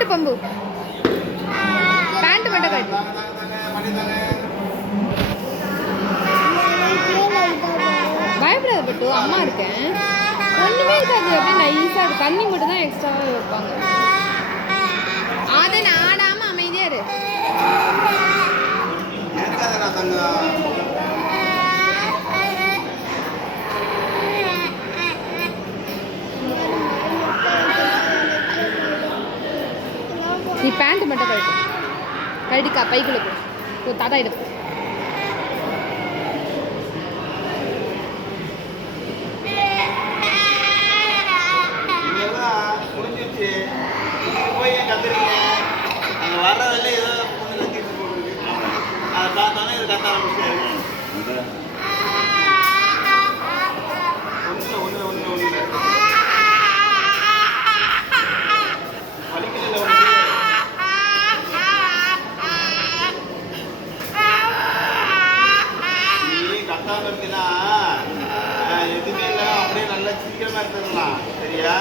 கழட்டு pump. Pant மட்டும் கழட்டு. பயப்படாத பட்டு, அம்மா இருக்கேன். ஒன்றுமே இருக்காது, அப்படியே நைஸாக இருக்கும். தண்ணி மட்டும் தான் எக்ஸ்ட்ராவாக வைப்பாங்க. அதை ஆடாமல் அமைதியாக இரு. நீ பேண்ட் மட்டும் கழட்டு. கழட்டிக்கா பைக்குள்ள போ. தாத்தா இட போ. எதுவுமே இல்லை, அப்படியே நல்லா சீக்கிரமா இருந்துடலாம். சரியா?